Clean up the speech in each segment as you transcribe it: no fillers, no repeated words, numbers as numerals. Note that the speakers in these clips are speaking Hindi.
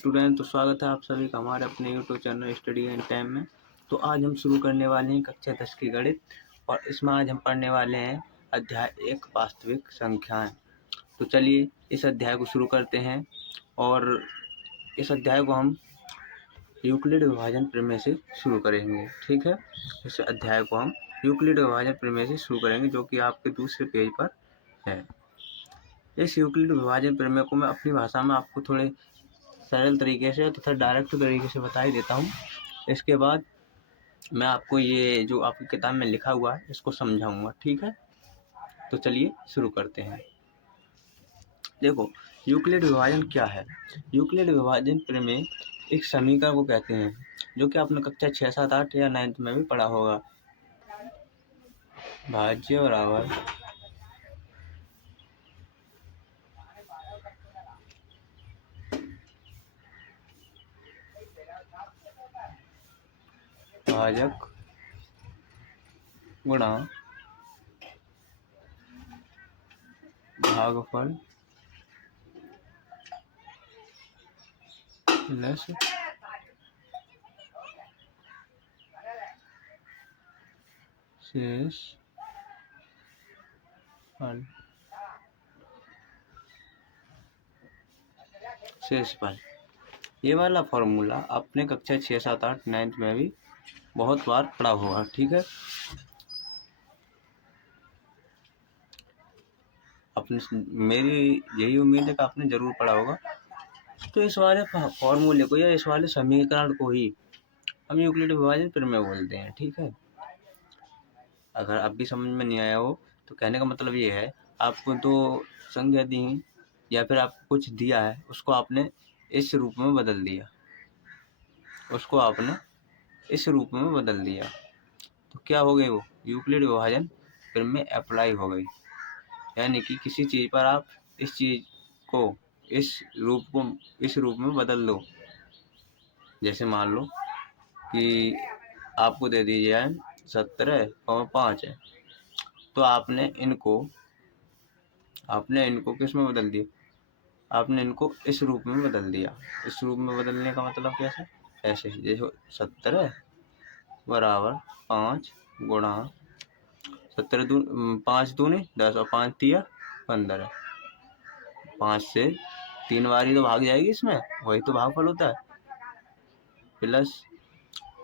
स्टूडेंट, तो स्वागत है आप सभी का हमारे अपने YouTube channel study and time में। तो आज हम शुरू करने वाले हैं कक्षा 10 की गणित, और इसमें आज हम पढ़ने वाले हैं अध्याय 1 वास्तविक संख्याएं। तो चलिए इस अध्याय को शुरू करते हैं, और इस अध्याय को हम यूक्लिड विभाजन प्रमेय से शुरू करेंगे। ठीक है, इस अध्याय को हम यूक्लिड विभाजन प्रमेय से शुरू करेंगे, जो कि आपके दूसरे पेज पर है। इस यूक्लिड विभाजन प्रमेय को मैं अपनी भाषा में आपको थोड़े सरल तरीके से तथा डायरेक्ट तरीके से बता ही देता हूँ। इसके बाद मैं आपको ये जो आपकी किताब में लिखा हुआ है इसको समझाऊंगा। ठीक है, तो चलिए शुरू करते हैं। देखो, यूक्लिड विभाजन क्या है। यूक्लिड विभाजन प्रमेय एक समीकरण को कहते हैं, जो कि आपने कक्षा 6, 7, 8 या 9th में भी पढ़ा होगा। भाज्य बराबर भाजक गुणा भागफल प्लस शेष फल। ये वाला फॉर्मूला आपने कक्षा 6, 7, 8, 9th में भी बहुत बार पढ़ा होगा। ठीक है, मेरी यही उम्मीद है कि आपने जरूर पढ़ा होगा। तो इस वाले फॉर्मूले को या इस वाले समीकरण को ही हम यूक्लिड विभाजन प्रमेय बोलते हैं। ठीक है, अगर अब भी समझ में नहीं आया हो तो कहने का मतलब ये है, आपको तो संख्या दी या फिर आपको कुछ दिया है, उसको आपने इस रूप में बदल दिया, तो क्या हो गई, वो यूक्लिड विभाजन प्रमेय अप्लाई हो गई। यानी कि किसी चीज़ पर आप इस चीज़ को इस रूप में बदल दो। जैसे मान लो कि आपको दे दी जाए 17,5 है, तो आपने इनको किस में बदल दिया, आपने इनको इस रूप में बदल दिया। इस रूप में बदलने का मतलब कैसे, ऐसे जैसे 17 बराबर 5 गुणा 5 दूनी 10 और 5 तिया 15। 5 से 3 बारी तो भाग जाएगी, इसमें वही तो भागफल होता है। प्लस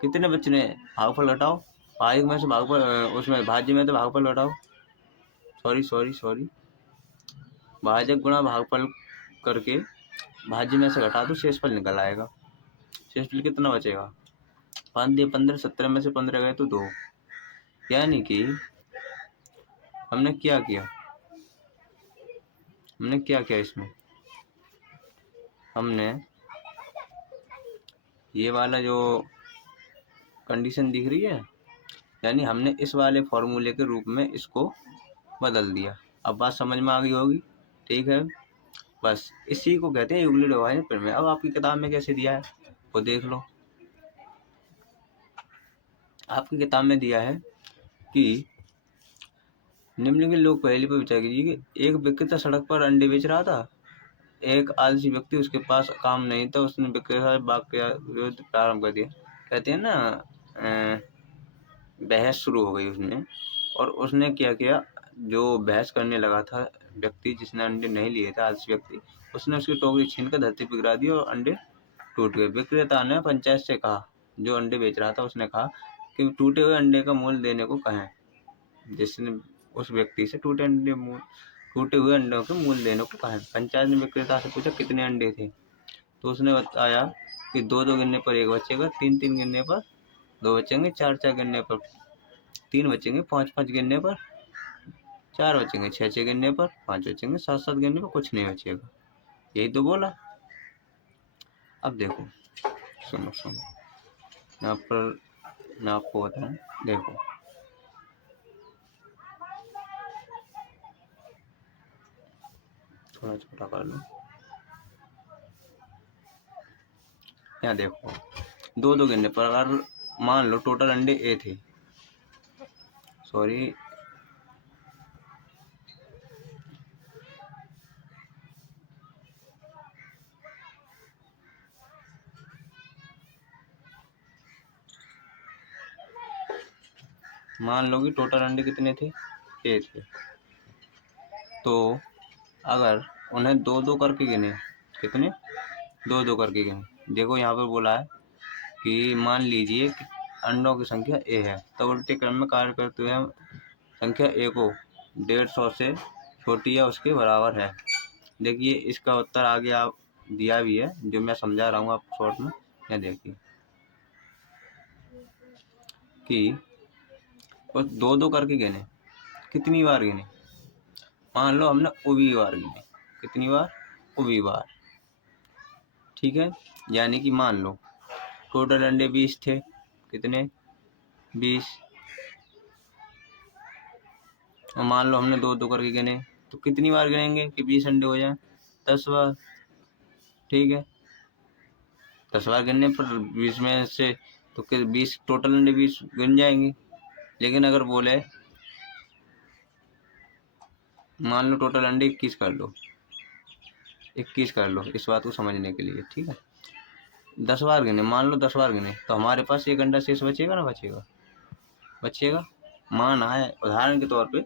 कितने बचने, भागफल हटाओ, भाज्य में से भागफल, उसमें भाज्य में तो भागफल हटाओ, सॉरी भाजक गुणा भागफल करके भाज्य में से घटा दो, शेषफल निकल आएगा। शेषफल कितना बचेगा, 5 दिए 15, 17 में से 15 गए तो 2। यानी कि हमने क्या किया इसमें, हमने ये वाला जो कंडीशन दिख रही है, यानी हमने इस वाले फॉर्मूले के रूप में इसको बदल दिया। अब बात समझ में आ गई होगी। ठीक है, बस इसी को कहते हैं यूक्लिड विभाजन प्रमेय। अब आपकी किताब में कैसे दिया है वो देख लो। आपकी किताब में दिया है कि निम्नलिखित लोग पहले पर विचार कीजिए कि एक विक्रेता सड़क पर अंडे बेच रहा था। एक आलसी व्यक्ति, उसके पास काम नहीं था, उसने विक्रेता वाक्य विरोध प्रारंभ कर दिया। कहते हैं ना, बहस शुरू हो गई उसने, और उसने क्या किया, जो बहस करने लगा था व्यक्ति, जिसने अंडे नहीं लिए थे, आलसी व्यक्ति, उसने उसकी टोकरी छीनकर धरती पर गिरा दी और अंडे टूट गए। विक्रेता ने पंचायत से कहा, जो अंडे बेच रहा था उसने कहा कि टूटे हुए अंडे का मूल्य देने को कहें। जिसने उस व्यक्ति से टूटे हुए अंडों के मूल्य देने को कहा। पंचायत ने विक्रेता से पूछा कितने अंडे थे, तो उसने बताया कि 2-2 गिनने पर 1 बचेगा, 3-3 गिनने पर 2 बचेंगे, 4-4 गिनने पर 3 बचेंगे, 5-5 गिनने पर 4 बचेंगे, 6-6 गिनने पर 5 बचेंगे, 7-7 गिनने पर कुछ नहीं बचेगा। यही तो बोला। अब देखो, सुनो यहाँ पर मैं आपको बताऊं, देखो थोड़ा छोटा कर लो। यहाँ देखो, 2-2 गिनने पर अगर मान लो टोटल अंडे ए थे, सॉरी मान लो कि टोटल अंडे कितने थे, 6 थे। तो अगर उन्हें 2-2 करके गिने, कितने, 2-2 करके गिने। देखो यहाँ पर बोला है कि मान लीजिए कि अंडों की संख्या ए है, तो उल्टे क्रम में कार्य करते हुए हम संख्या ए को 150 से छोटी या उसके बराबर है। देखिए इसका उत्तर आगे आप दिया भी है, जो मैं समझा रहा हूँ आपको शॉर्ट में। यह देखिए कि 2-2 करके गिने, कितनी बार गिने, मान लो हमने उभी बार गिने, कितनी बार, उभी बार, ठीक है। यानी कि मान लो टोटल अंडे 20 थे, कितने, 20, और मान लो हमने 2-2 करके गिने, तो कितनी बार गिनेंगे कि 20 अंडे हो जाए, 10 बार, ठीक है। 10 बार गिनने पर 20 में से तो 20 टोटल अंडे 20 गिन जाएंगे। लेकिन अगर बोले मान लो टोटल अंडे 21 कर लो, 21 कर लो इस बात को समझने के लिए, ठीक है। 10 बार गिने, मान लो 10 बार गिने, तो हमारे पास एक अंडा शेष बचेगा ना, बचेगा, बचेगा। माना है उदाहरण के तौर पे,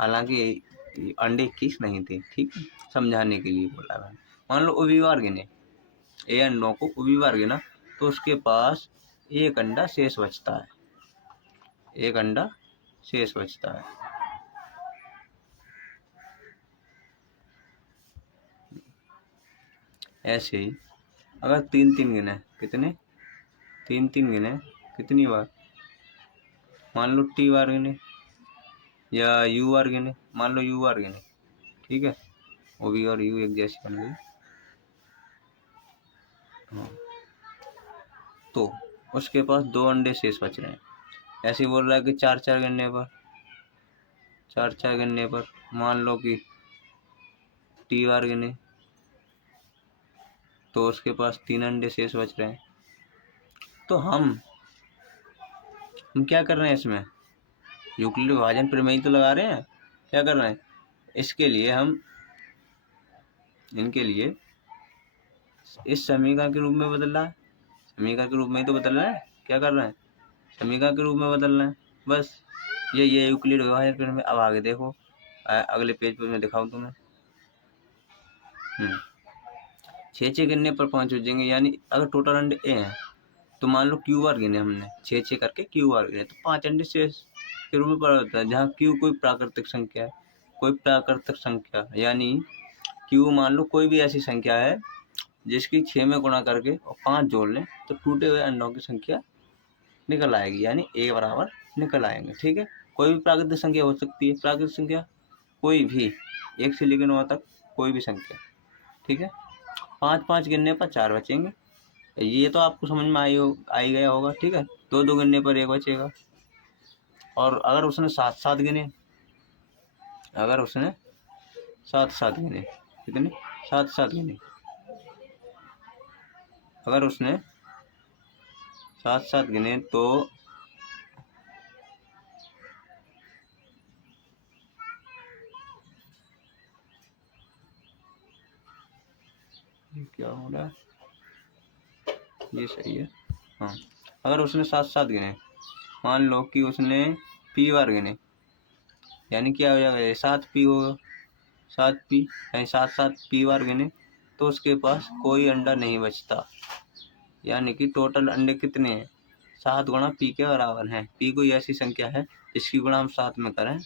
हालांकि अंडे 21 नहीं थे, ठीक है, समझाने के लिए बोला मैंने। मान लो उभी बार गिने, ए अंडों को उभी बार गिना, तो उसके पास एक अंडा शेष बचता है, एक अंडा शेष बचता है। ऐसे ही अगर 3-3 गिने, कितने, 3-3 गिने, कितनी बार, मान लो टी बार गिने या यू बार गिने, मान लो यू बार गिने, ठीक है, ओ बी और यू एक जैसी बन गई। हाँ, तो उसके पास 2 अंडे शेष बच रहे हैं। ऐसे बोल रहा है कि 4-4 गिनने पर, 4-4 गिनने पर मान लो कि टी बार गिने, तो उसके पास 3 अंडे शेष बच रहे हैं। तो हम क्या कर रहे हैं इसमें, यूक्लिड विभाजन प्रमेय तो लगा रहे हैं, क्या कर रहे हैं, इसके लिए हम इनके लिए इस समीकरण के रूप में बदल रहा है, समीकरण के रूप में ही तो बदल रहा है, क्या कर रहे हैं, समीकरण के रूप में बदल रहे हैं, बस ये यूक्लिड विभाजन प्रमेय। अब आगे देखो, अगले पेज पर मैं दिखाऊं तुम्हें। 6-6 गिनने पर 5 बचेंगे, यानी अगर टोटल अंडे ए हैं तो मान लो क्यू बार गिने हमने, 6-6 करके क्यू बार गिने, तो 5 अंडे शेष के रूप में पड़ा होता है, जहाँ क्यू कोई प्राकृतिक संख्या है, कोई प्राकृतिक संख्या, यानी क्यू मान लो कोई भी ऐसी संख्या है जिसकी 6 में गुणा करके और 5 जोड़ लें तो टूटे हुए अंडों की संख्या निकल आएगी, यानी ए बराबर निकल आएंगे, ठीक है। कोई भी प्राकृतिक संख्या हो सकती है, प्राकृतिक संख्या कोई भी 1 से लेकर 9 तक कोई भी संख्या, ठीक है। 5-5 गिनने पर 4 बचेंगे, ये तो आपको समझ में आई गया होगा, ठीक है। 2-2 गिनने पर 1 बचेगा। और अगर उसने 7-7 गिने, अगर उसने 7-7 गिने, कितने, 7-7 गिने, अगर उसने 7-7 गिने तो क्या हो रहा है, ये सही है, हाँ। अगर उसने 7-7 गिने, मान लो कि उसने पी बार गिने, यानी क्या हो जाएगा, 7 पी होगा, 7 पी, यानी 7-7 पी बार गिने, तो उसके पास कोई अंडा नहीं बचता, यानी कि टोटल अंडे कितने हैं, 7 गुणा पी के बराबर हैं। पी कोई ऐसी संख्या है जिसकी गुणा हम 7 में करें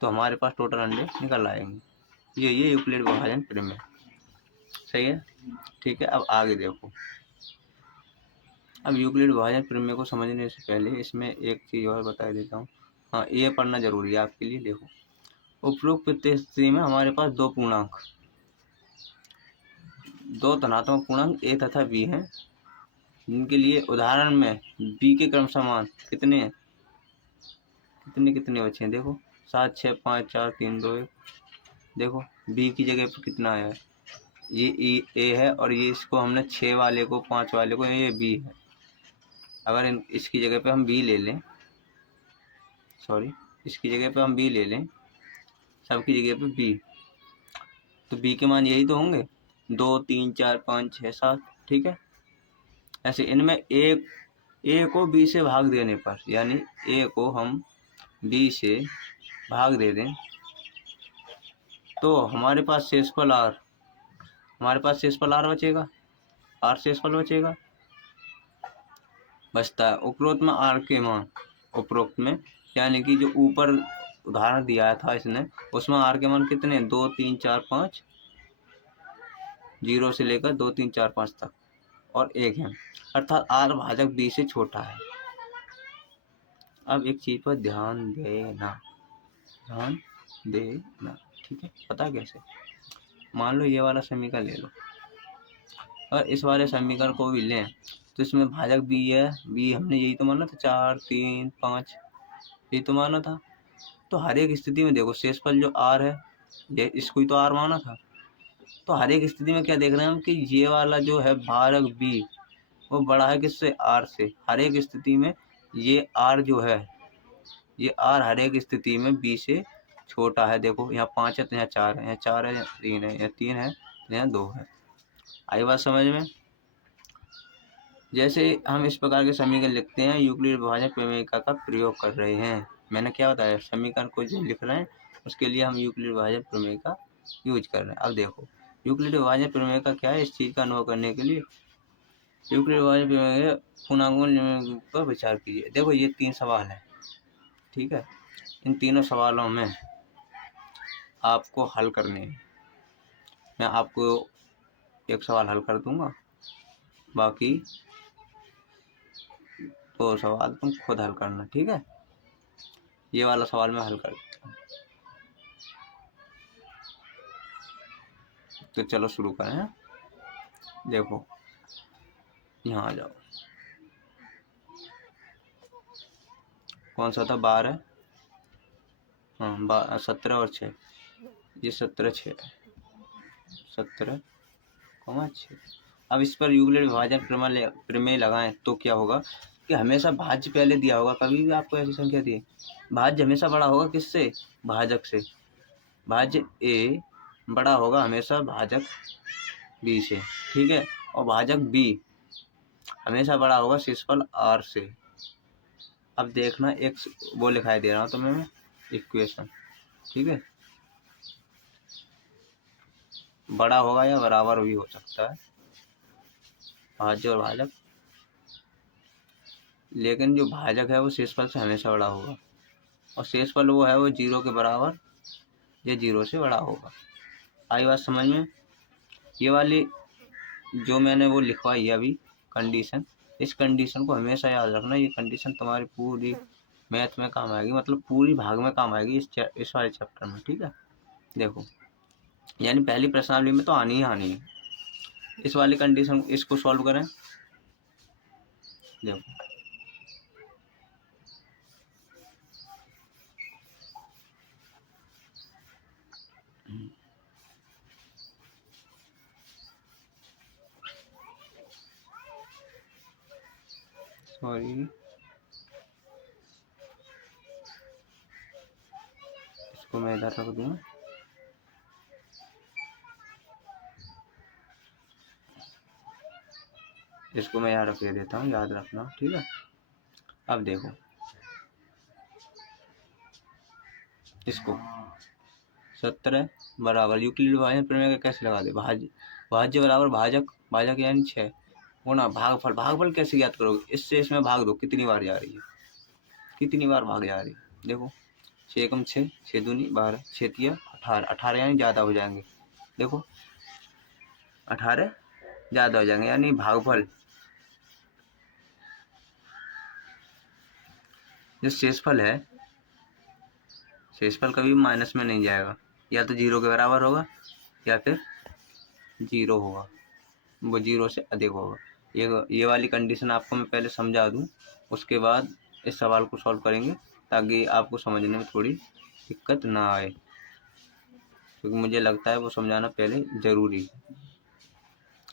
तो हमारे पास टोटल अंडे निकल आएंगे। ये यूक्लिड विभाजन प्रमेय, सही है, ठीक है। अब आगे देखो, अब यूक्लिड विभाजन प्रमेय को समझने से पहले इसमें एक चीज़ और बता देता हूँ, हाँ, ये पढ़ना जरूरी है आपके लिए। देखो, उपरोक्त स्थिति में हमारे पास 2 पूर्णांक, 2 धनात्मक पूर्णांक ए तथा बी हैं, जिनके लिए उदाहरण में बी के क्रम समान कितने हैं, कितने बचे हैं, देखो 7, 6, 5, 4, 3, 2, 1। देखो बी की जगह पर कितना आया है, ये ए है, और ये इसको हमने 6 वाले को 5 वाले को, ये बी है। अगर इसकी जगह पे हम बी ले लें, सॉरी, इसकी जगह पे हम बी ले लें, सबकी जगह पे बी, तो बी के मान यही तो होंगे, 2, 3, 4, 5, 6, 7, ठीक है। ऐसे इनमें ए को बी से भाग देने पर, यानी ए को हम बी से भाग दे दें तो हमारे पास शेषफल आर, हमारे पास शेषफल आर बचेगा, आर शेषफल बचेगा, बचता है उपरोक्त में आर के मान, उपरोक्त में यानी कि जो ऊपर उदाहरण दिया था इसने उसमें आर के मान कितने 2 3 4 5, 0 से लेकर 2 3 4 5 तक और 1 है, अर्थात आर भाजक बी से छोटा है। अब एक चीज पर ध्यान देना, ध्यान देना, ठीक है। पता कैसे, मान लो ये वाला समीकरण ले लो और इस वाले समीकरण को भी लें तो इसमें भाजक बी है, बी हमने यही तो माना था 4 3 5, यही तो माना था। तो हर एक स्थिति में देखो शेषफल जो आर है ये इसको ही तो आर माना था, तो हर एक स्थिति में क्या देख रहे हैं हम कि ये वाला जो है भाजक बी वो बड़ा है किससे, आर से। हर एक स्थिति में ये आर जो है, ये आर हर एक स्थिति में बी से छोटा है। देखो यहाँ 5 है तो यहाँ 4 है, यहाँ 4 है, यहाँ 3 है, यहाँ 3 है, यहाँ 2 है। आई बात समझ में। जैसे हम इस प्रकार के समीकरण लिखते हैं यूक्लिड विभाजन प्रमेयिका का प्रयोग कर रहे हैं। मैंने क्या बताया, समीकरण को जो लिख रहे हैं उसके लिए हम यूक्लिड विभाजन प्रमेयिका यूज कर रहे हैं। अब देखो यूक्लिड विभाजन प्रमेयिका क्या है, इस चीज का अनुभव करने के लिए यूक्लिड विभाजन प्रमेय पूर्णांकों पर विचार कीजिए। देखो ये 3 सवाल है, ठीक है। इन तीनों सवालों में आपको हल करने हैं। मैं आपको एक सवाल हल कर दूंगा, बाकी 2 सवाल तुम खुद हल करना, ठीक है। ये वाला सवाल मैं हल कर देता हूँ, तो चलो शुरू करें। देखो यहाँ आ जाओ, कौन सा था 12, हाँ 17 और 6, ये 17 6 17 6। अब इस पर यूक्लिड विभाजन प्रमेय लगाएं तो क्या होगा कि हमेशा भाज्य पहले दिया होगा, कभी भी आपको ऐसी संख्या दी भाज्य हमेशा बड़ा होगा किससे, भाजक से। भाज्य ए बड़ा होगा हमेशा भाजक बी से, ठीक है। और भाजक बी हमेशा बड़ा होगा शेषफल आर से। अब देखना एक वो लिखाई दे रहा हूँ तुम्हें मैं इक्वेशन, ठीक है। बड़ा होगा या बराबर भी हो सकता है भाज्य और भाजक, लेकिन जो भाजक है वो शेषफल से हमेशा बड़ा होगा और शेषफल वो है वो 0 के बराबर या 0 से बड़ा होगा। आई बात समझ में। ये वाली जो मैंने वो लिखवाई है अभी कंडीशन, इस कंडीशन को हमेशा याद रखना। ये कंडीशन तुम्हारी पूरी मैथ में काम आएगी, मतलब पूरी भाग में काम आएगी इस वाले चैप्टर में, ठीक है। देखो यानी पहली प्रश्नावली में तो आनी ही आनी है। इस वाली कंडीशन इसको सॉल्व करें। देखो सॉरी, इसको मैं इधर रख दूँ। इसको मैं यहाँ रख देता हूँ, याद रखना, ठीक है। अब देखो इसको 17 बराबर यूक्लिड विभाजन प्रमेय का कैसे लगा दे, भाज्य बराबर भाजक, भाजक यानी 6 गुना भागफल। भागफल कैसे ज्ञात करोगे, इससे इसमें भाग दो, कितनी बार जा रही है, कितनी बार भाग जा रही है। देखो 6 एकम 6, 6 दूनी 12, 6 तिया 18, 18 यानी ज़्यादा हो जाएंगे। देखो 18 ज़्यादा हो जाएंगे यानी भागफल जो शेषफल है, शेषफल कभी माइनस में नहीं जाएगा, या तो 0 के बराबर होगा या फिर 0 होगा, वो 0 से अधिक होगा। ये वाली कंडीशन आपको मैं पहले समझा दूं, उसके बाद इस सवाल को सॉल्व करेंगे ताकि आपको समझने में थोड़ी दिक्कत ना आए, क्योंकि मुझे लगता है वो समझाना पहले ज़रूरी है।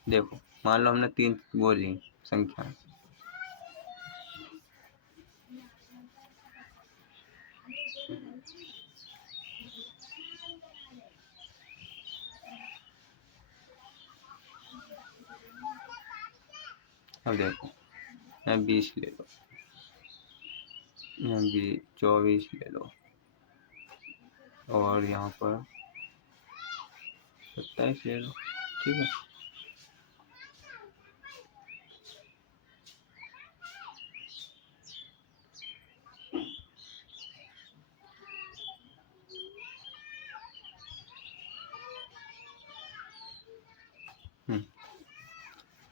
देखो मान लो हमने 3 वो ली संख्या, अब देखो मैं 20 ले लो, यहाँ भी 24 ले लो और यहाँ पर 27 ले लो, ठीक है।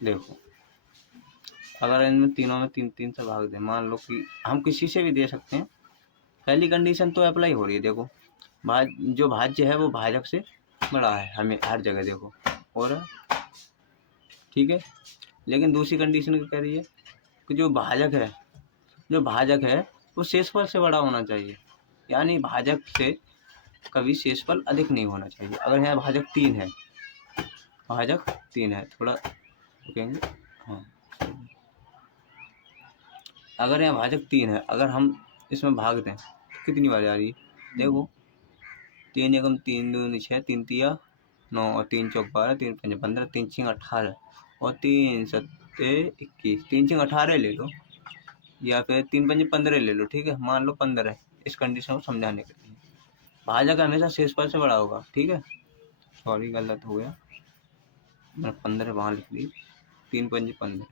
देखो अगर इनमें तीनों में 3-3 से भाग दें, मान लो कि हम किसी से भी दे सकते हैं, पहली कंडीशन तो अप्लाई हो रही है। देखो जो भाज्य है वो भाजक से बड़ा है, हमें हर जगह देखो हो रहा है, ठीक है। लेकिन दूसरी कंडीशन क्या कह रही है कि जो भाजक है वो शेषफल से बड़ा होना चाहिए, यानी भाजक से कभी शेषफल अधिक नहीं होना चाहिए। अगर यहाँ भाजक 3 है, थोड़ा रुकेंगे, हाँ, अगर यहाँ भाजक 3 है, अगर हम इसमें भाग दें तो कितनी बार जा रही है, देखो 3 एकम 3 दूनी 6, 3 तिया 9 और 3 चौक 12, 3 पंजे 15, 3 छिंग 18 और 3 सत्ते 21, 3 छिंग 18 ले लो या फिर 3 पंजे 15 ले लो, ठीक है। मान लो 15 इस कंडीशन को समझाने के लिए भाजक हमेशा शेषफल से बड़ा होगा, ठीक है। सॉरी गलत हो गया, मैंने 15 वहाँ लिख दी, 3 पंजे 15,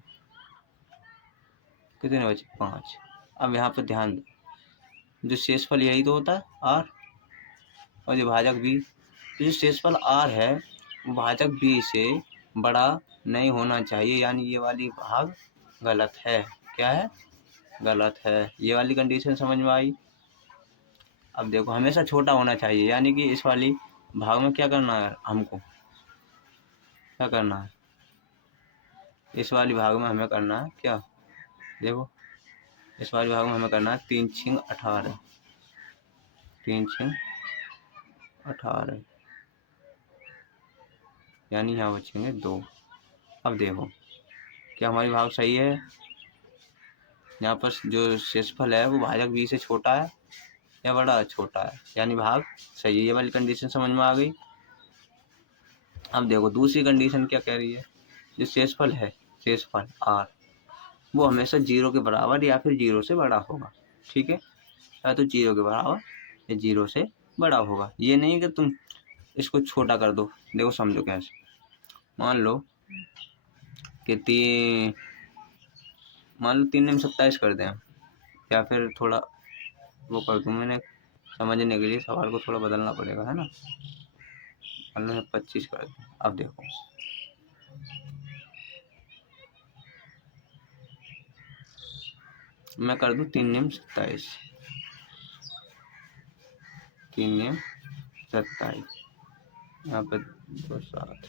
कितने बचे 5। अब यहाँ पर ध्यान दो, जो शेषफल यही तो होता है आर, और जो भाजक बी, तो जो शेषफल आर है वो भाजक बी से बड़ा नहीं होना चाहिए, यानी ये वाली भाग गलत है। क्या है? गलत है। ये वाली कंडीशन समझ में आई। अब देखो हमेशा छोटा होना चाहिए, यानी कि इस वाली भाग में क्या करना है हमको, क्या करना है, इस वाली भाग में हमें करना है क्या, देखो इस वाली भाग में हमें करना है 3 छिंग 18, 3 छिंग 18, यानी यहाँ बचेंगे 2। अब देखो क्या हमारी भाग सही है, यहाँ पर जो शेषफल है वो भाजक बी से छोटा है या बड़ा है, छोटा है, यानी भाग सही है। ये वाली कंडीशन समझ में आ गई। अब देखो दूसरी कंडीशन क्या कह रही है, जो शेषफल है, शेषफल आर, वो हमेशा 0 के बराबर या फिर 0 से बड़ा होगा, ठीक है। या तो 0 के बराबर या 0 से बड़ा होगा। ये नहीं कि तुम इसको छोटा कर दो। देखो समझो कैसे, मान लो कि 3 में 27 कर दें, या फिर थोड़ा वो कर दूँ, मैंने समझने के लिए सवाल को थोड़ा बदलना पड़ेगा, है ना। मान लो 25 कर दें। अब देखो मैं कर दूँ 3 नियम 27, 3 नियम 27, यहाँ पर 2 7,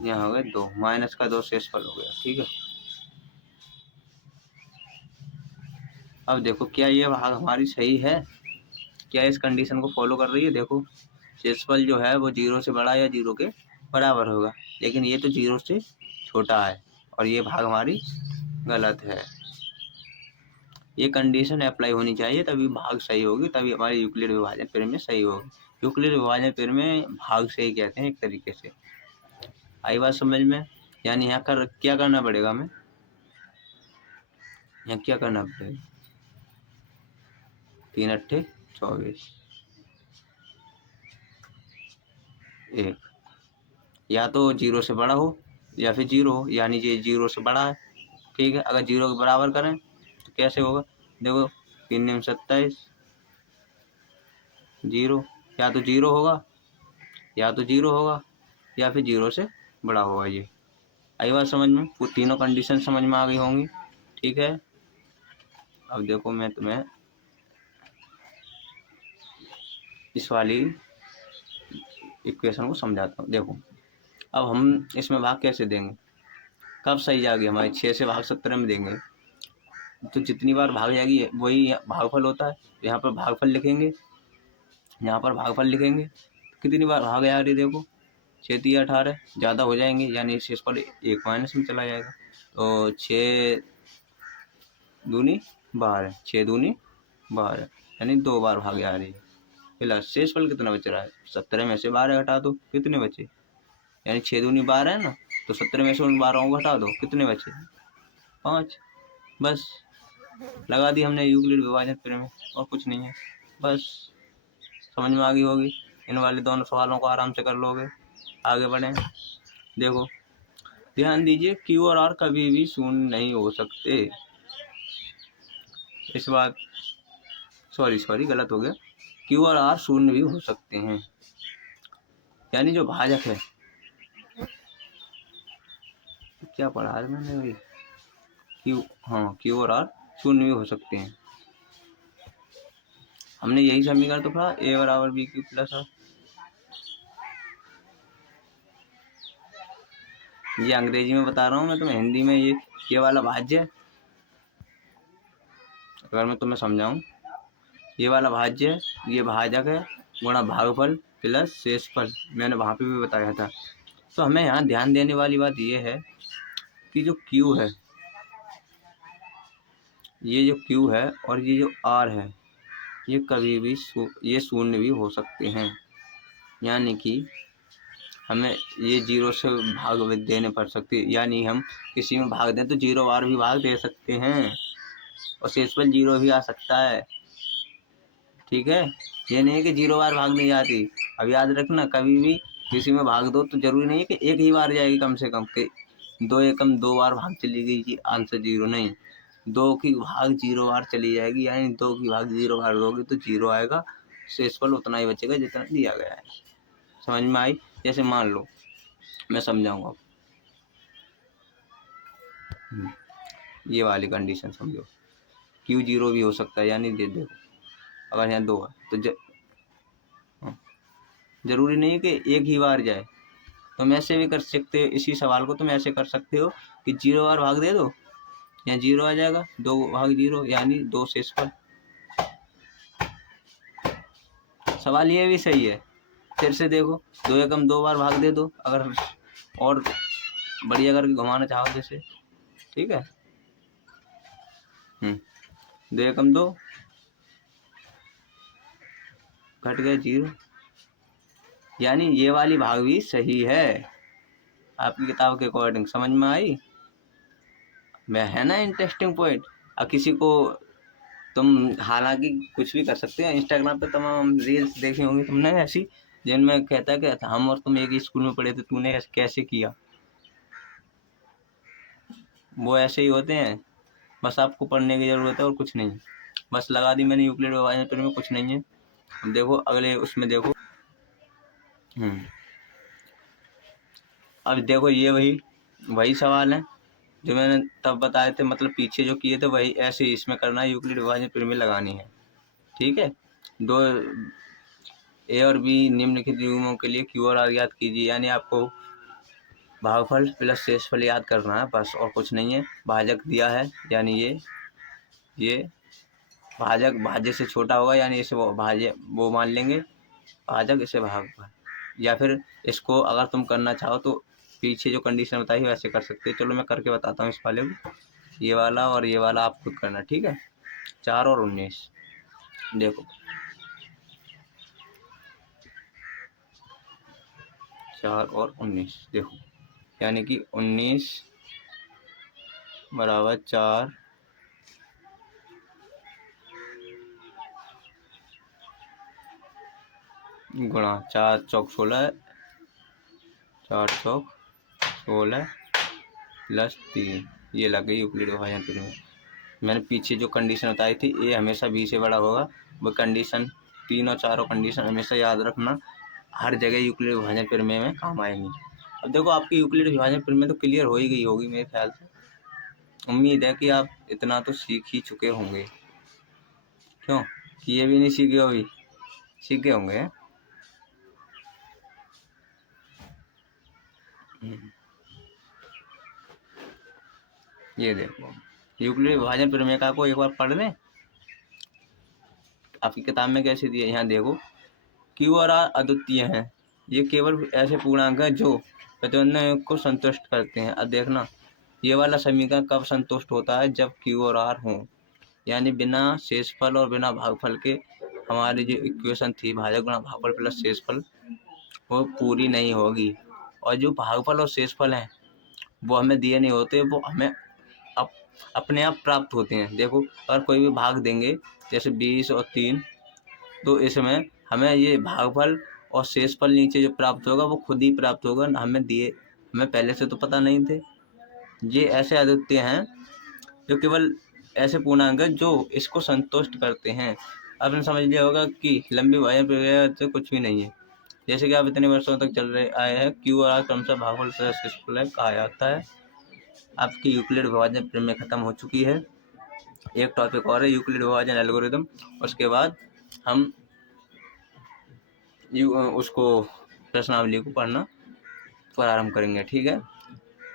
यहाँ हो गए 2, माइनस का 2 शेषफल हो गया, ठीक है। अब देखो क्या ये भाग हमारी सही है, क्या इस कंडीशन को फॉलो कर रही है। देखो शेषफल जो है वो 0 से बड़ा या 0 के बराबर होगा, लेकिन ये तो 0 से छोटा है और ये भाग हमारी गलत है। ये कंडीशन अप्लाई होनी चाहिए, तभी भाग सही होगी, तभी हमारी यूक्लिड विभाजन प्रमेय में सही होगी। यूक्लिड विभाजन प्रमेय में भाग सही कहते हैं एक तरीके से। आई बात समझ में। यानी यहाँ क्या करना पड़ेगा हमें, यहाँ क्या करना पड़ेगा, 3 अट्ठे 24, 1, या तो 0 से बड़ा हो या फिर 0 हो, यानी ये 0 से बड़ा है, ठीक है। अगर 0 के बराबर करें तो कैसे होगा, देखो 3 नियम 27, 0, या तो 0 होगा या फिर 0 से बड़ा होगा। ये आई बात समझ में, वो तीनों कंडीशन समझ में आ गई होंगी, ठीक है। अब देखो मैं तुम्हें इस वाली इक्वेशन को समझाता हूँ। देखो अब हम इसमें भाग कैसे देंगे, कब सही जाएगी हमारी, 6 से भाग 17 में देंगे तो जितनी बार भाग जाएगी वही भागफल होता है। यहाँ पर भागफल लिखेंगे, यहाँ पर भागफल लिखेंगे, कितनी बार भाग जा रही, देखो 6 तिया 18, ज़्यादा हो जाएंगे यानी शेषफल 1 माइनस में चला जाएगा, तो 6 दूनी 12, 6 दूनी 12, यानी 2 बार भाग जा रही है। प्लस शेषफल कितना बच रहा है, 17 में से 12 घटा दो, कितने बचे, यानी 6 दूनी 12 है ना, तो 17 में से उन 12 को घटा दो, कितने बचे 5, बस लगा दी हमने यूक्लिड विभाजन प्रमेय, और कुछ नहीं है। बस समझ में आ गई होगी। इन वाले दोनों सवालों को आराम से कर लोगे। आगे बढ़ें। देखो ध्यान दीजिए, क्यू और आर कभी भी शून्य नहीं हो सकते। इस बात सॉरी गलत हो गया। क्यू और आर शून्य भी हो सकते हैं, यानी जो भाजक है, क्या पढ़ा है मैंने भाई, क्यू और आर शून्य भी हो सकते हैं। हमने यही समीकरण तो पढ़ा, ए बराबर बी क्यू प्लस आर। ये अंग्रेजी में बता रहा हूँ मैं तुम्हें, हिंदी में ये वाला भाज्य, अगर मैं तुम्हें समझाऊं, ये वाला भाज्य, ये भाजक है गुणा भागफल प्लस शेषफल, मैंने वहाँ पे भी बताया था। तो हमें यहाँ ध्यान देने वाली बात ये है कि जो Q है, ये जो Q है और ये जो R है, ये कभी भी ये शून्य भी हो सकते हैं। यानी कि हमें ये 0 से भाग देने पड़ सकते हैं, यानी हम किसी में भाग दें तो 0 बार भी भाग दे सकते हैं और शेषफल 0 भी आ सकता है। ठीक है, ये नहीं है कि 0 बार भाग नहीं जाती। अब याद रखना, कभी भी किसी में भाग दो तो जरूरी नहीं है कि एक ही बार जाएगी, कम से कम के 2 एकम 2 बार भाग चली गई कि आंसर 0 नहीं, 2 की भाग 0 बार चली जाएगी, यानी 2 की भाग 0 बार दोगे तो 0 आएगा, शेषफल उतना ही बचेगा जितना दिया गया है। समझ में आई? जैसे मान लो, मैं समझाऊंगा, ये वाली कंडीशन समझो, Q 0 भी हो सकता है, यानी देखो अगर यहाँ 2 है तो जरूरी नहीं है कि एक ही बार जाए, तुम ऐसे भी कर सकते हो। इसी सवाल को तुम ऐसे कर सकते हो कि 0 बार भाग दे दो, यहाँ 0 आ जाएगा, 2 भाग 0 यानी 2 शेषफल। सवाल ये भी सही है। फिर से देखो, 2 एकम 2 बार भाग दे दो, अगर और बढ़िया करके घुमाना चाहो जैसे, ठीक है। 2 एकम 2 घट गया 0, यानी ये वाली भाग भी सही है आपकी किताब के अकॉर्डिंग। समझ में आई? मैं है ना इंटरेस्टिंग पॉइंट। अब किसी को तुम हालांकि कुछ भी कर सकते हो, इंस्टाग्राम पे तमाम रील्स देखी होंगी तुमने ऐसी, जिनमें कहता है कि हम और तुम एक ही स्कूल में पढ़े थे, तूने कैसे किया। वो ऐसे ही होते हैं, बस आपको पढ़ने की जरूरत है और कुछ नहीं। बस लगा दी मैंने यूक्लिड विभाजन प्रमेय में, कुछ नहीं है। अब देखो अगले उसमें देखो, अब देखो ये वही सवाल है जो मैंने तब बताए थे, मतलब पीछे जो किए थे वही ऐसे ही इसमें करना है, यूक्लिड विभाजन प्रमेय लगानी है। ठीक है, 2 ए और बी निम्नलिखित युग्मों के लिए क्यू और आर याद कीजिए, यानी आपको भागफल प्लस शेषफल याद करना है बस, और कुछ नहीं है। भाजक दिया है, यानी ये भाजक भाज्य से छोटा होगा, यानी इसे वो मान लेंगे भाजक, इसे भागफल। या फिर इसको अगर तुम करना चाहो तो पीछे जो कंडीशन बताई वैसे कर सकते हो। चलो मैं करके बताता हूँ इस वाले को, ये वाला और ये वाला आप खुद करना, ठीक है। 4 और 19 देखो, 4 और 19 देखो, यानी कि 19 बराबर 4 गुणा 4 चौक 16, 4 चौक 16 प्लस 3, ये लग गई यूक्लिड विभाजन प्रमेय। मैंने पीछे जो कंडीशन बताई थी, ए हमेशा बी से बड़ा होगा, वो कंडीशन 3 और 4 कंडीशन हमेशा याद रखना, हर जगह यूक्लिड विभाजन प्रमेय में काम आएंगी। अब देखो आपकी यूक्लिड विभाजन प्रमेय तो क्लियर हो ही गई होगी मेरे ख्याल से। उम्मीद है कि आप इतना तो सीख ही चुके होंगे, क्यों कि ये भी नहीं सीखे हो, अभी सीख गए होंगे। ये देखो यूक्लिड विभाजन प्रमेय का को एक बार पढ़ लें, आपकी किताब में कैसे दिए। यहाँ देखो, क्यू और आर अद्वितीय हैं, ये केवल ऐसे पूर्णांक हैं जो प्रतिबंध को संतुष्ट करते हैं। अब देखना, ये वाला समीकरण कब संतुष्ट होता है, जब क्यू और आर हों, यानी बिना शेषफल और बिना भागफल के हमारी जो इक्वेशन थी भाजक गुणा भागफल प्लस शेषफल, वो पूरी नहीं होगी। और जो भागफल और शेषफल हैं वो हमें दिए नहीं होते, वो हमें अब अपने आप प्राप्त होते हैं। देखो अगर कोई भी भाग देंगे जैसे 20 और 3, तो इसमें हमें ये भागफल और शेषफल नीचे जो प्राप्त होगा वो खुद ही प्राप्त होगा, हमें पहले से तो पता नहीं थे। ये ऐसे अद्वितीय हैं जो केवल ऐसे पूर्णांक हैं जो इसको संतुष्ट करते हैं। आपने समझ लिया होगा कि लंबी विभाजन प्रक्रिया से कुछ भी नहीं है। जैसे कि आप इतने वर्षों तक चल रहे आए हैं, क्यू और आर क्रमशः भागफल तथा शेषफल कहा जाता है। आपकी यूक्लिड विभाजन प्रमेय खत्म हो चुकी है। एक टॉपिक और है यूक्लिड विभाजन एल्गोरिदम, उसके बाद हम उसको प्रश्नावली को पढ़ना प्रारंभ करेंगे। ठीक है,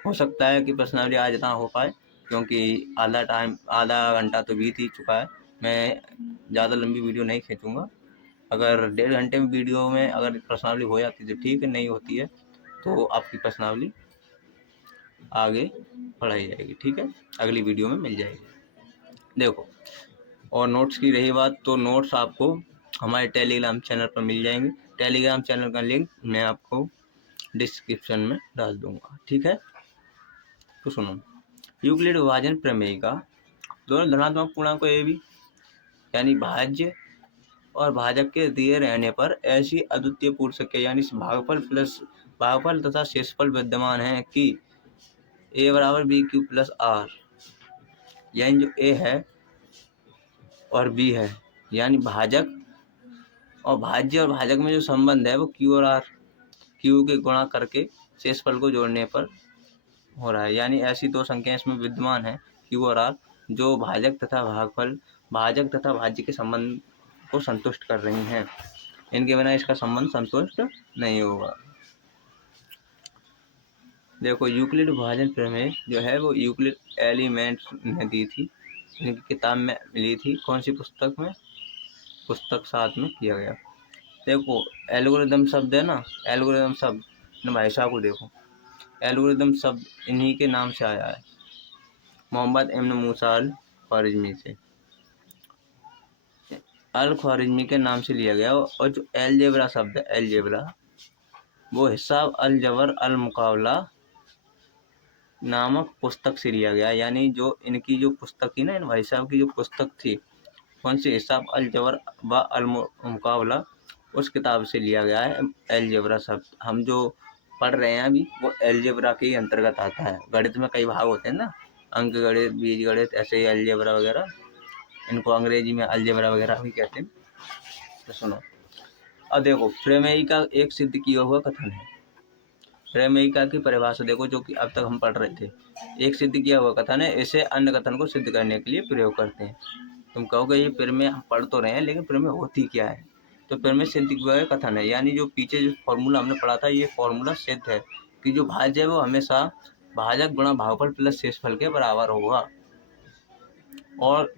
हो सकता है कि प्रश्नावली आज ना हो पाए क्योंकि आधा घंटा तो बीत ही चुका है। मैं ज़्यादा लंबी वीडियो नहीं खींचूंगा। अगर 1.5 घंटे में वीडियो में अगर प्रश्नावली हो जाती है तो ठीक है, नहीं होती है तो आपकी प्रश्नावली आगे पढ़ाई जाएगी। ठीक है, अगली वीडियो में मिल जाएगी। देखो, और नोट्स की रही बात, तो नोट्स आपको हमारे टेलीग्राम चैनल पर मिल जाएंगे। टेलीग्राम चैनल का लिंक मैं आपको डिस्क्रिप्शन में डाल दूंगा। ठीक है, तो सुनो, यूक्लिड विभाजन प्रमेय का दोनों धनात्मक पूर्णांक को ए बी यानी भाज्य और भाजक के दिए रहने पर ऐसी अद्वितीय पूर्ण संख्या यानी भागफल तथा शेषफल विद्यमान है कि ए बराबर बी क्यू प्लस आर, यानी जो ए है और बी है यानी भाजक और भाज्य और भाजक में जो संबंध है वो क्यू और आर, क्यू के गुणा करके शेषफल को जोड़ने पर हो रहा है। यानी ऐसी दो संख्याएं इसमें विद्यमान है क्यू और आर जो भाजक तथा भाज्य के संबंध को संतुष्ट कर रही हैं। इनके बिना इसका संबंध संतुष्ट नहीं होगा। देखो, यूक्लिड विभाजन प्रमेय जो है वो यूक्लिड एलिमेंट्स ने दी थी, इनकी किताब में मिली थी। कौन सी पुस्तक में? पुस्तक 7 में किया गया। देखो, एल्गोरिदम शब्द है ना, एल्गोरिदम शब्द भाई साहब को देखो, एल्गोरिदम शब्द इन्हीं के नाम से आया है, मोहम्मद इब्न मूसा अल ख्वारिज़मी से, अल ख्वारिज़मी के नाम से लिया गया। और जो एलजेब्रा शब्द है, एलजेब्रा, वो हिसाब अल जबर अल मुकाबला नामक पुस्तक से लिया गया। यानी जो इनकी जो पुस्तक थी ना, इन भाई साहब की जो पुस्तक थी, कौन सी? हिसाब अल जबर व अल मुकाबला, उस किताब से लिया गया है एलजेब्रा शब्द। हम जो पढ़ रहे हैं अभी वो एलजेब्रा के ही अंतर्गत आता है। गणित में कई भाग होते हैं ना, अंक गणित, बीज गणित, ऐसे ही एलजेब्रा वगैरह, इनको अंग्रेजी में अलजेब्रा वगैरह भी कहते हैं। तो सुनो, अब देखो, प्रमेय का एक सिद्ध किया हुआ कथन है। प्रमेयिका की परिभाषा देखो, जो कि अब तक हम पढ़ रहे थे। एक सिद्ध किया हुआ कथन है, इसे अन्य कथन को सिद्ध करने के लिए प्रयोग करते हैं। तुम कहोगे ये प्रमेय हम पढ़ तो रहे हैं, लेकिन प्रमेय होती क्या है? तो प्रमेय सिद्ध किया हुआ कथन है, यानी जो पीछे जो फॉर्मूला हमने पढ़ा था, ये फॉर्मूला सिद्ध है कि जो भाज्य है वो हमेशा भाजक गुणा भागफल प्लस शेषफल के बराबर होगा, और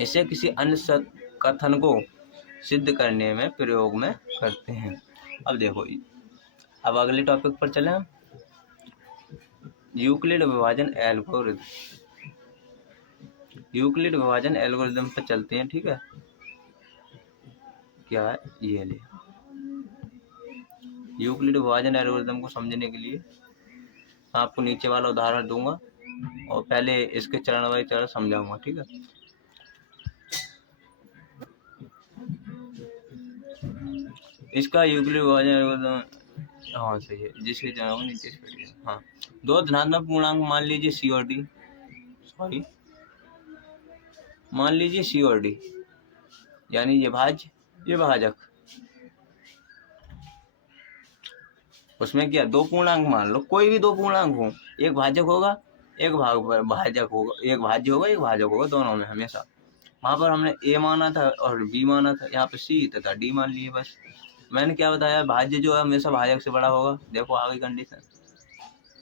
इसे किसी अन्य कथन को सिद्ध करने में प्रयोग में करते हैं। अब देखो, अब अगले टॉपिक पर चलें हम, यूक्लिड विभाजन एल्गोरिदम। यूक्लिड विभाजन एल्गोरिदम पर चलते हैं। ठीक है, क्या है ये? ले, यूक्लिड विभाजन एल्गोरिदम को समझने के लिए आपको नीचे वाला उदाहरण दूंगा और पहले इसके चरण बाई चरण समझाऊंगा। ठीक है, इसका यूक्लिड विभाजन एल्गोरिदम, हाँ सही है, जिसके चरण नीचे से, हाँ, दो धनात्मक पूर्णांक मान लीजिए सी और डी, मान लीजिए सी और डी, यानी ये भाज्य ये भाजक। उसमें क्या, दो पूर्णांक मान लो, कोई भी दो पूर्णांक हो, एक भाजक होगा एक भाजक होगा, एक भाज्य होगा एक भाजक होगा, दोनों में हमेशा। वहां पर हमने ए माना था और बी माना था, यहाँ पे सी तथा डी मान लिए बस। मैंने क्या बताया, भाज्य जो है हमेशा भाजक से बड़ा होगा। देखो आगे कंडीशन।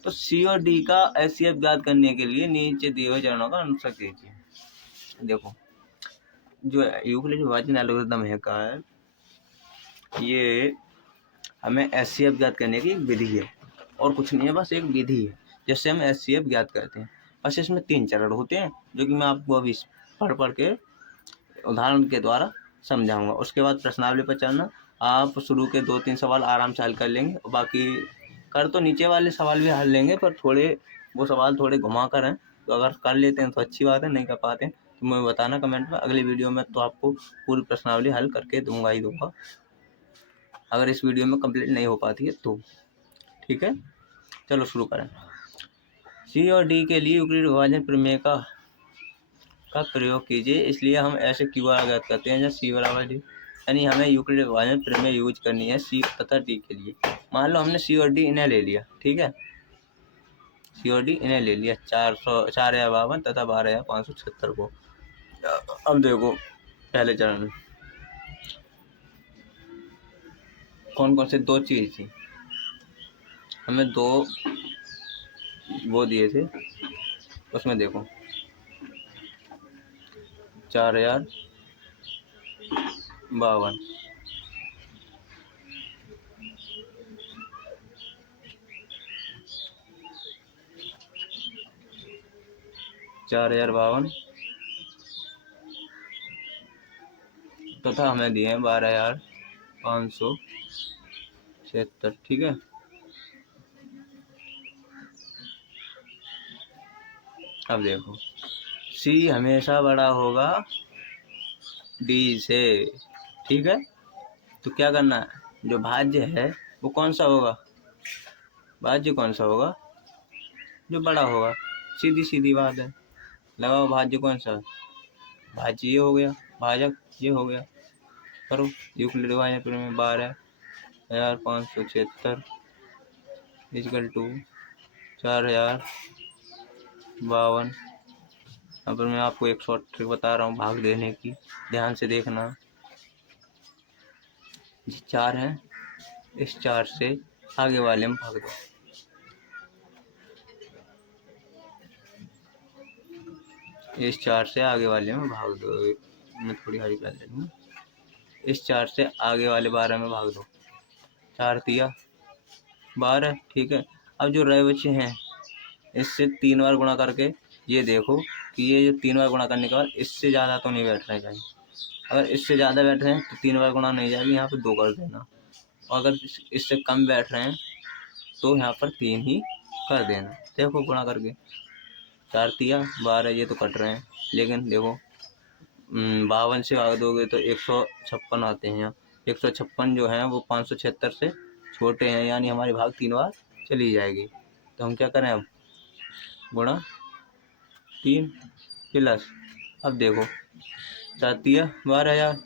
तो सी और डी का एचसीएफ ज्ञात करने के लिए नीचे दिए हुए चरणों का अनुसरण कीजिए। देखो, जो यूक्लिड विभाजन एल्गोरिथम है का है, ये हमें एचसीएफ ज्ञात करने की एक विधि है और कुछ नहीं है, बस एक विधि है जिससे हम एचसीएफ ज्ञात करते हैं। बस इसमें 3 चरण होते हैं जो कि मैं आपको अभी पढ़ के उदाहरण के द्वारा समझाऊंगा। उसके बाद प्रश्नावली पर चलना, आप शुरू के 2-3 सवाल आराम से हल कर लेंगे, बाकी कर तो नीचे वाले सवाल भी हल लेंगे, पर थोड़े वो सवाल थोड़े घुमा कर हैं, तो अगर कर लेते हैं तो अच्छी बात है, नहीं कर पाते हैं तो मुझे बताना कमेंट में। अगली वीडियो में तो आपको पूरी प्रश्नावली हल करके दूंगा ही दूंगा, अगर इस वीडियो में कंप्लीट नहीं हो पाती है तो। ठीक है, चलो शुरू करें। सी और डी के लिए यूक्लिड विभाजन प्रमेय का प्रयोग कीजिए। इसलिए हम ऐसे क्यू आर ज्ञात करते हैं जहाँ सी बराबर डी, यानी हमें यूक्लिड विभाजन प्रमेय यूज करनी है सी तथा डी के लिए। मान लो हमने सी और डी इन्हें ले लिया, ठीक है, सी और डी इन्हें ले लिया 4,52 तथा 12,576 को। अब देखो पहले चरण में कौन कौन से दो चीज थी, हमें दो वो दिए थे, उसमें देखो 4,052 4,052 तथा हमें दिए हैं 12,576, ठीक है। अब देखो सी हमेशा बड़ा होगा डी से, ठीक है। तो क्या करना है, जो भाज्य है वो कौन सा होगा, भाज्य कौन सा होगा, जो बड़ा होगा, सीधी सीधी बात है। लगाओ भाज्य कौन सा, भाज्य ये हो गया, भाजक ये हो गया। करो यूक्लिड विभाजन प्रमेय 12,576 इक्वल टू 4,052। अब मैं आपको एक शॉर्ट ट्रिक बता रहा हूँ भाग देने की, ध्यान से देखना। 4 है, इस 4 से आगे वाले में भाग दो, इस 4 से आगे वाले में भाग दो। मैं थोड़ी हरी कर लूँ, इस 4 से आगे वाले 12 में भाग दो, 4 तिया 12, ठीक है। अब जो रहे बचे हैं इससे 3 बार गुणा करके ये देखो कि ये जो 3 बार गुणा करने के बाद इससे ज़्यादा तो नहीं बैठ रहे चाहिए। अगर इससे ज़्यादा बैठ रहे हैं तो 3 बार गुणा नहीं जाएगी, यहाँ पर 2 कर देना। और अगर इससे कम बैठ रहे हैं तो यहाँ पर 3 ही कर देना। देखो गुणा करके 4 तिया 12, ये तो कट रहे हैं, लेकिन देखो 52 से भाग दोगे तो 156 आते हैं। यहाँ 156 जो है वो 576 से छोटे हैं, यानी हमारी भाग 3 बार चली जाएगी। तो हम क्या करें, अब गुणा 3 प्लस, अब देखो 4 तिया 12,000,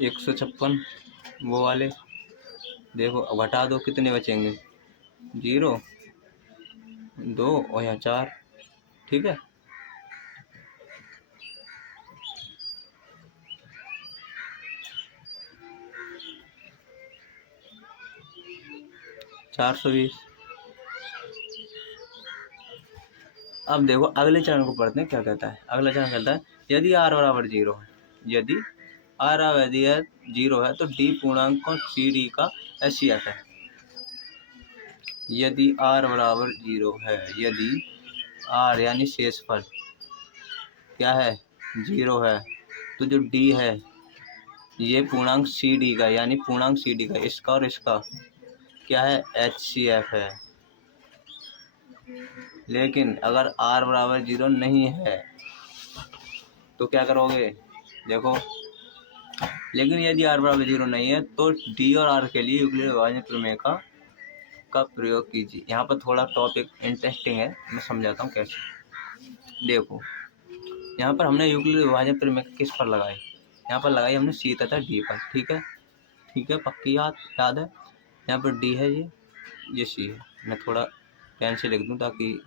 156 वो वाले, देखो अब घटा दो कितने बचेंगे, 0 2 और यहाँ 4, ठीक है। ₹420। अब देखो अगले चरण को पढ़ते हैं क्या कहता है। अगला चरण कहता है यदि r बराबर 0 है, यदि r अवधि 0 है तो d पूर्णांक और सी डी का HCF है। यदि r बराबर 0 है, यदि r यानी शेषफल क्या है 0 है, तो जो d है ये पूर्णांक सी डी का, यानी पूर्णांक सी डी का, इसका और इसका क्या है HCF है। लेकिन अगर r बराबर 0 नहीं है तो क्या करोगे, देखो, लेकिन यदि r बराबर 0 नहीं है तो d और r के लिए यूक्लिड विभाजन प्रमेय का प्रयोग कीजिए। यहाँ पर थोड़ा टॉपिक इंटरेस्टिंग है, मैं समझाता हूँ कैसे। देखो यहाँ पर हमने यूक्लिड विभाजन प्रमेय किस पर लगाई, यहाँ पर लगाई हमने सी तथा डी पर, ठीक है, ठीक है, पक्की याद है। यहाँ पर डी है, ये सी है। मैं थोड़ा पेन से लिख दूँ ताकि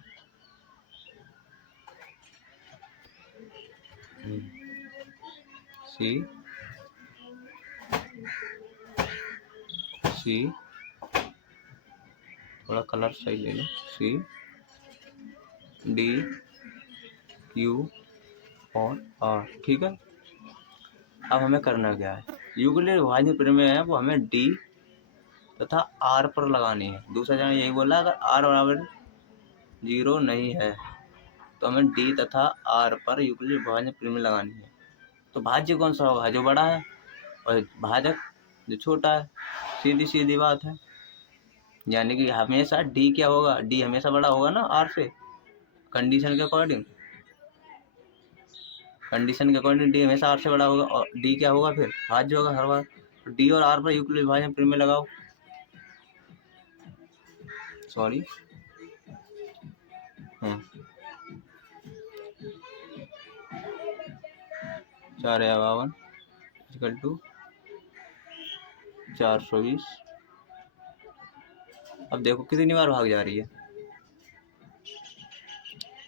सी थोड़ा कलर सही ले लो, सी डी क्यू और आर, ठीक है। अब हमें करना क्या है, यूक्लिड विभाजन प्रमेय है वो हमें डी तथा आर पर लगानी है। दूसरा चरण यही बोला, अगर आर बराबर 0 नहीं है तो हमें डी तथा आर पर यूक्लिड विभाजन प्रमेय लगानी है। तो भाज्य कौन सा होगा, जो बड़ा है, और भाजक जो छोटा है, सीधी सीधी बात है। यानी कि हमेशा डी क्या होगा, डी हमेशा बड़ा होगा ना आर से, कंडीशन के अकॉर्डिंग डी हमेशा आर से बड़ा होगा, और डी क्या होगा फिर भाज्य होगा हर बार। तो डी और आर पर यूक्लिड विभाजन प्रमेय में लगाओ। सॉरी, हाँ, 452 इक्वल टू 420। अब देखो कितनी बार भाग जा रही है,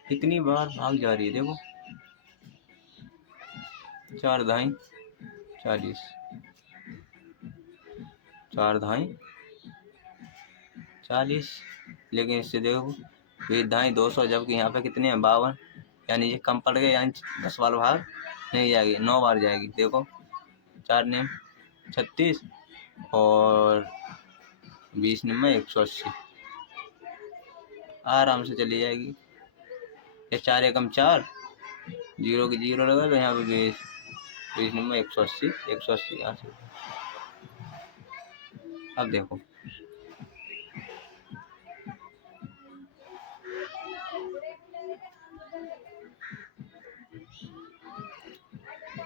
कितनी बार भाग जा रही है, देखो 4 धाई 40, 4 धाई 40। लेकिन इससे देखो ये धाई 200, जबकि यहाँ पे कितने हैं 52, यानी ये कम पड़ गए, यानी 10 बार भाग नहीं जाएगी, 9 बार जाएगी। देखो 4 नेम 36 और 20 नेम में 180, आराम से चली जाएगी। ये 4 एकम 4, 0 की 0 लगा तो यहाँ पे 20 नेम में 180, 180 यहाँ से। अब देखो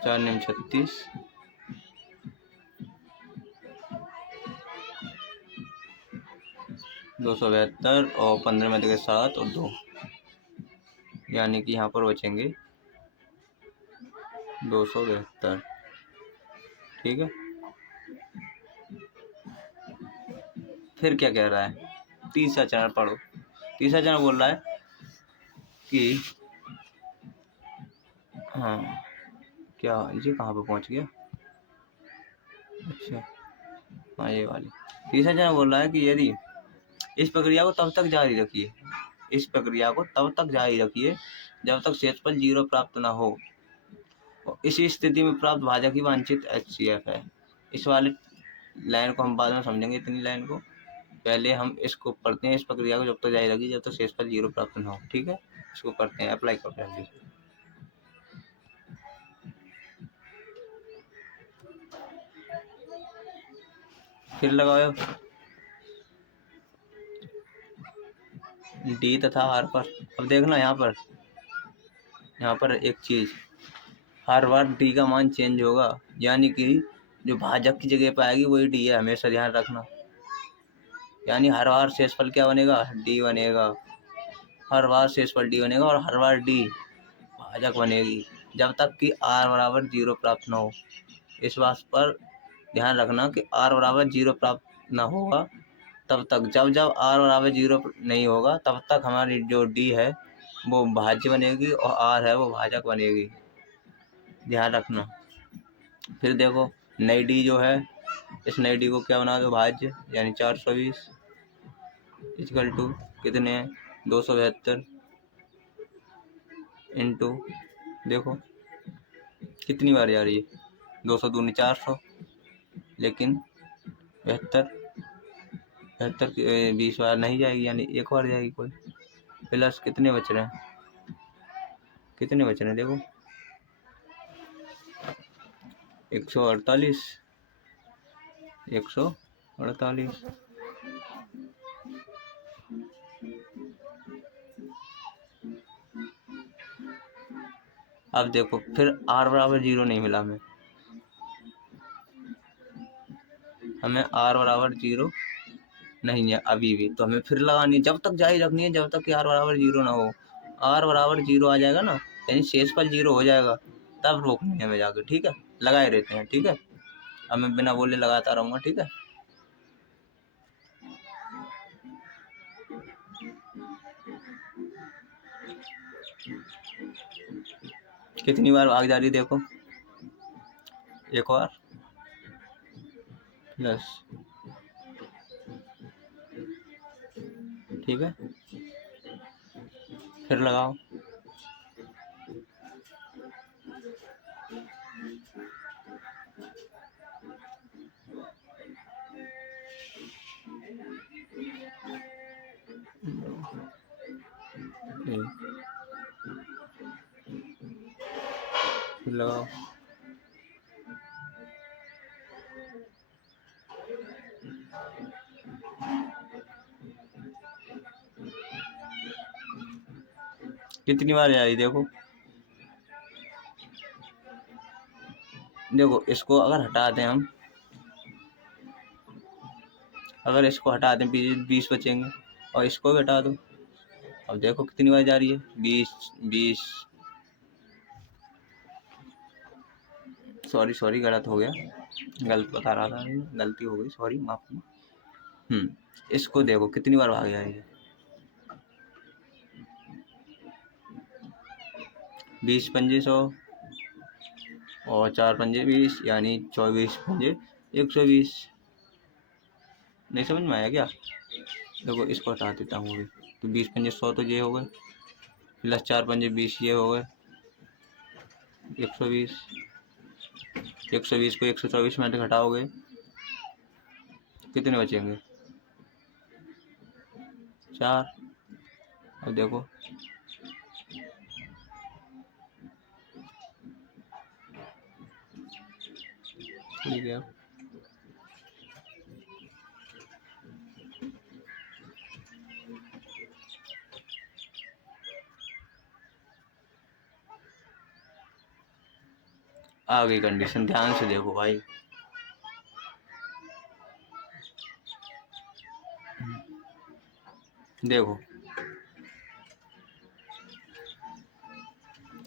4 नेम 36, 272 और 15 में देखे 7 और 2, यानी कि यहाँ पर बचेंगे 272। ठीक है, फिर क्या कह रहा है, तीसरा चरण पढ़ो। तीसरा चरण बोल रहा है कि हाँ, क्या ये कहाँ पे पहुँच गया, अच्छा हाँ ये वाली। तीसरा चरण बोल रहा है कि यदि इस प्रक्रिया को तब तक जारी रखिए, इस प्रक्रिया को तब तक जारी रखिए जब तक शेषफल 0 प्राप्त ना हो। इसी स्थिति में प्राप्त भाजक ही वांछित HCF है। इस वाले लाइन को हम बाद में समझेंगे, इतनी लाइन को पहले हम इसको पढ़ते हैं। इस प्रक्रिया को जब तक जारी रखिए जब तक शेषफल 0 प्राप्त ना हो। ठीक है, इसको पढ़ते हैं, अप्लाई करते हैं। फिर लगाओ डी तथा आर पर। अब देखना यहाँ पर एक चीज, हर बार डी का मान चेंज होगा, यानी कि जो भाजक की जगह पर आएगी वही डी है, हमेशा ध्यान रखना। यानी हर बार शेषफल क्या बनेगा, डी बनेगा, हर बार शेषफल डी बनेगा और हर बार डी भाजक बनेगी जब तक कि आर बराबर 0 प्राप्त न हो। इस बात पर ध्यान रखना कि आर बराबर 0 प्राप्त न होगा तब तक, जब आर बराबर 0 नहीं होगा तब तक हमारी जो डी है वो भाज्य बनेगी और आर है वो भाजक बनेगी, ध्यान रखना। फिर देखो नई डी जो है, इस नई डी को क्या बना दो, भाज्य, यानी 420 इक्वल टू कितने हैं 272 इंटू, देखो कितनी बार जा रही है, 200 दूनी 400, लेकिन 72 20 बार नहीं जाएगी, यानी एक बार जाएगी कोई। प्लस कितने बच रहे हैं, देखो 148, 148। अब देखो फिर r बराबर 0 नहीं मिला हमें r बराबर 0 नहीं है अभी भी, तो हमें फिर लगानी है, जब तक जारी रखनी है जब तक कि r बराबर 0 ना हो। r बराबर 0 आ जाएगा ना, यानी शेषफल 0 हो जाएगा, तब रोकनी है हमें जाके। ठीक है, लगाए रहते हैं। ठीक है, अब मैं बिना बोले लगाता रहूंगा। ठीक है, कितनी बार भाग जा रही देखो, एक बार प्लस, ठीक है, फिर लगाओ, फिर लगाओ, कितनी बार जा रही देखो। देखो इसको अगर हटा दें हम, अगर इसको हटा दें 20 बचेंगे, और इसको भी हटा दो। अब देखो कितनी बार जा रही है, 20 20। सॉरी गलत हो गया, गलत बता रहा था, गलती हो गई, सॉरी माफ। इसको देखो कितनी बार भाग जाएगी, 20 पंजे 100 और 4 पंजे 20, यानी 24 पंजे 120। नहीं समझ में आया क्या? देखो इसको हटा देता हूँ अभी, तो 20 पंजे 100 तो ये हो गए, प्लस 4 पंजे 20 ये हो गए 120। 120 को 124 में घटाओगे कितने बचेंगे, 4। अब देखो ठीक है, आ गई कंडीशन, ध्यान से देखो भाई। देखो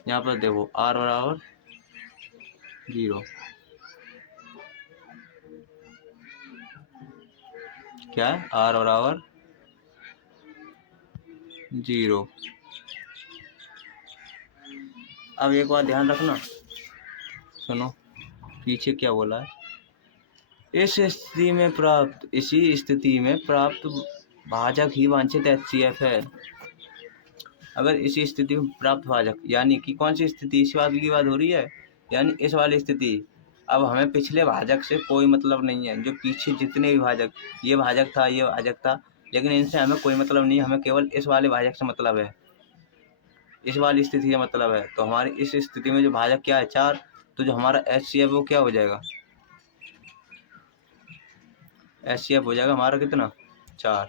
यहाँ पर देखो R बराबर 0, क्या है, R बराबर 0। अब एक बात ध्यान रखना, सुनो पीछे क्या बोला है, इसी स्थिति में प्राप्त भाजक ही वांछित HCF है। अगर इसी स्थिति में प्राप्त भाजक, यानी कि कौन सी स्थिति, इस बात की बात हो रही है, यानी इस वाली स्थिति। अब हमें पिछले भाजक से कोई मतलब नहीं है, जो पीछे जितने भी भाजक, ये भाजक था, ये भाजक था, लेकिन इनसे हमें कोई मतलब नहीं, हमें केवल इस वाले भाजक से मतलब है, इस वाली स्थिति से मतलब है। तो हमारी इस स्थिति में जो भाजक क्या है, 4, तो जो हमारा HCF वो क्या हो जाएगा, HCF हो जाएगा हमारा कितना, 4।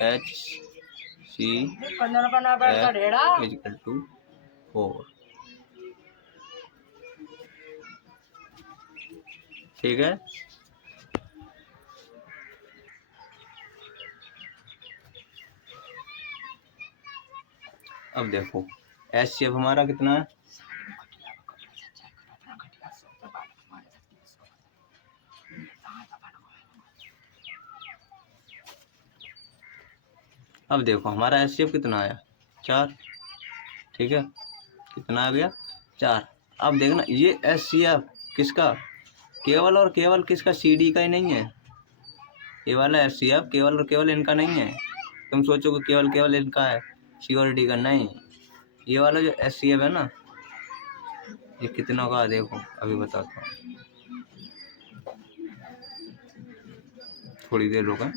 HCF=4। ठीक है। अब देखो HCF हमारा कितना है, अब देखो हमारा HCF कितना आया, 4। ठीक है, कितना आ गया, 4। अब देखना ये HCF किसका, केवल और केवल किसका, CD का ही नहीं है। ये वाला HCF केवल और केवल इनका नहीं है। तुम सोचोगे केवल केवल इनका है, C और D का नहीं। ये वाला जो HCF है ना, ये कितना का, देखो अभी बताता हूँ, थोड़ी देर रुका।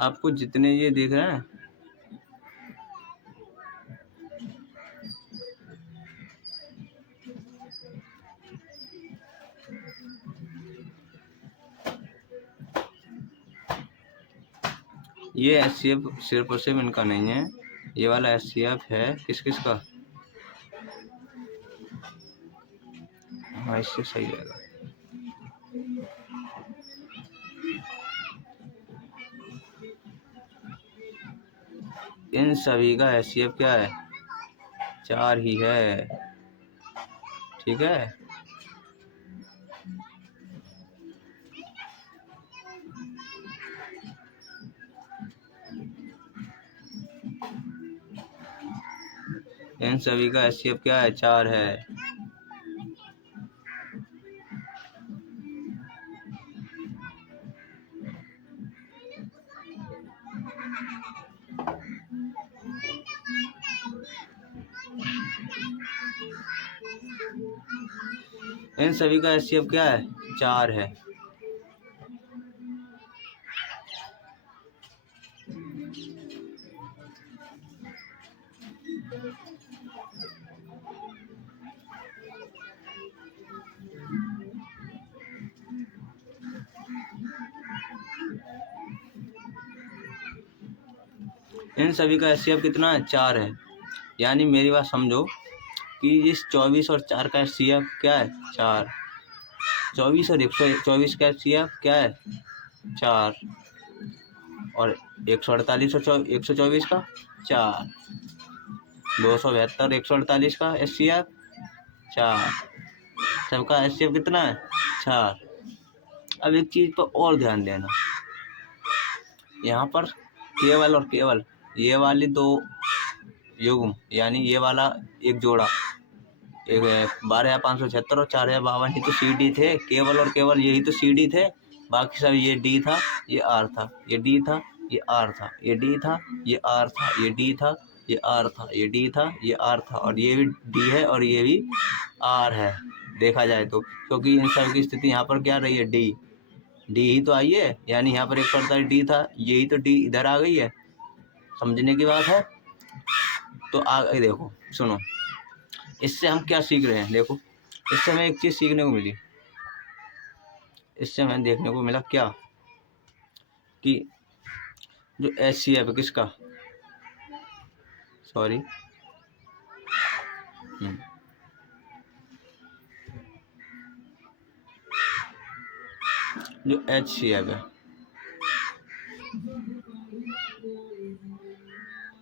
आपको जितने ये देख रहे हैं, ये HCF सिर्फ और सिर्फ इनका नहीं है, ये वाला HCF है किस किस का, हाँ इससे सही रहेगा। इन सभी का HCF क्या है, 4 ही है। ठीक है, इन सभी का HCF क्या है, 4 है। इन सभी का HCF क्या है, 4 है। इन सभी का एचसीएफ कितना है? 4 है। यानी मेरी बात समझो कि इस 24 और 4 का एचसीएफ क्या है? 4। 24 और 124 का एचसीएफ क्या है? 4। और 148 और 124 का 4। 272 148 का एचसीएफ 4। सबका एचसीएफ कितना है? 4। अब एक चीज पर और ध्यान देना, यहाँ पर केवल और केवल ये वाली दो युग्म यानी ये वाला एक जोड़ा, एक 12,576 और 4,052 ही तो CD थे, केवल और केवल यही तो CD थे। बाकी सब ये D था, ये R था, ये D था, ये R था, ये D था, ये R था, ये D था, ये R था, ये D था, ये R था, और ये भी D है और ये भी R है देखा जाए तो, क्योंकि इन सब की स्थिति यहाँ पर क्या रही है? D ही तो आई है। यानी यहाँ पर 148 D था, यही तो D इधर आ गई है। समझने की बात है। तो आगे देखो, सुनो, इससे हम क्या सीख रहे हैं? देखो, इससे हमें एक चीज सीखने को मिली, इससे हमें देखने को मिला क्या कि जो एचसीएफ है किसका, सॉरी, जो एचसीएफ है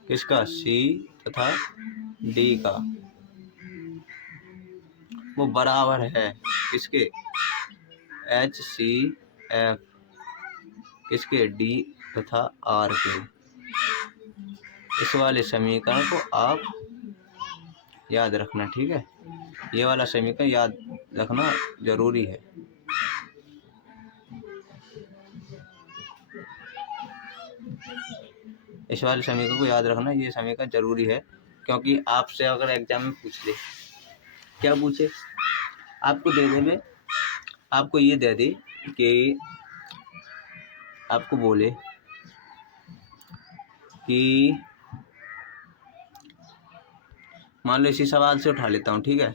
किसका? C तथा D का, वो बराबर है किसके? HCF किसके? D तथा R के। इस वाले समीकरण को आप याद रखना, ठीक है? ये वाला समीकरण याद रखना जरूरी है। इस वाले समीकरण को याद रखना, ये समीकरण जरूरी है, क्योंकि आपसे अगर एग्जाम में पूछ ले, क्या पूछे? आपको दे दे, आपको ये दे दे कि आपको बोले कि मान लो इसी सवाल से उठा लेता हूँ, ठीक है,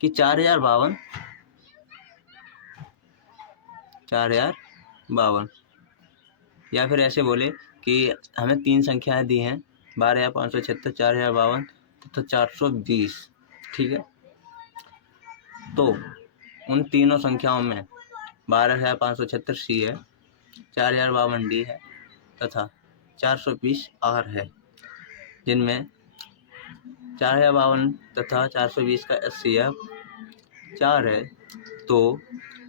कि 4,052 या फिर ऐसे बोले कि हमें 3 संख्याएं दी हैं, 12,576, 4,052 तथा 420, ठीक है। तो उन तीनों संख्याओं में 12,576 C है, 4,052 D है तथा 420 R है, जिनमें 4,052 तथा 420 का HCF 4 है। तो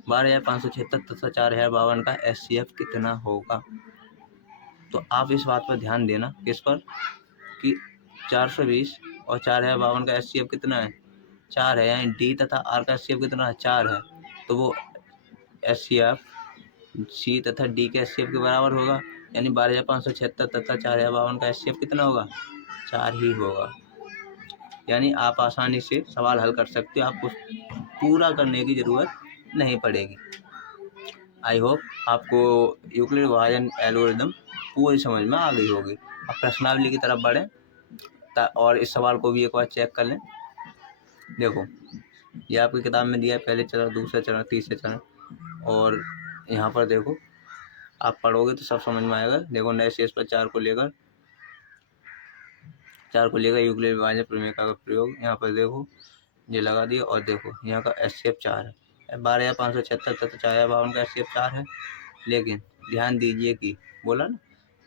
12,576 तथा 4,052 का HCF कितना होगा? तो आप इस बात पर ध्यान देना, किस पर, कि 420 और 4,052 का HCF कितना है? 4 है। यानी D तथा R का HCF कितना है? 4 है। तो वो HCF C तथा D के HCF के बराबर होगा। यानी 12,576 तथा 4,052 का HCF कितना होगा? 4 ही होगा। यानी आप आसानी से सवाल हल कर सकते हो, आपको पूरा करने की जरूरत नहीं पड़ेगी। आई होप आपको यूक्लिड विभाजन एल्गोरिदम पूरी समझ में आ गई होगी। अब प्रश्नावली की तरफ बढ़ें और इस सवाल को भी एक बार चेक कर लें। देखो, ये आपकी किताब में दिया है, पहले चरण, दूसरा चरण, तीसरे चरण, और यहाँ पर देखो, आप पढ़ोगे तो सब समझ में आएगा। देखो, नए शेष पर 4 को लेकर यूक्लिड विभाजन प्रमेय का प्रयोग यहाँ पर देखो ये लगा दिया, और देखो यहाँ का HCF 4 है, 12,576 तथा 4,052 का HCF 4 है। लेकिन ध्यान दीजिए कि बोला ना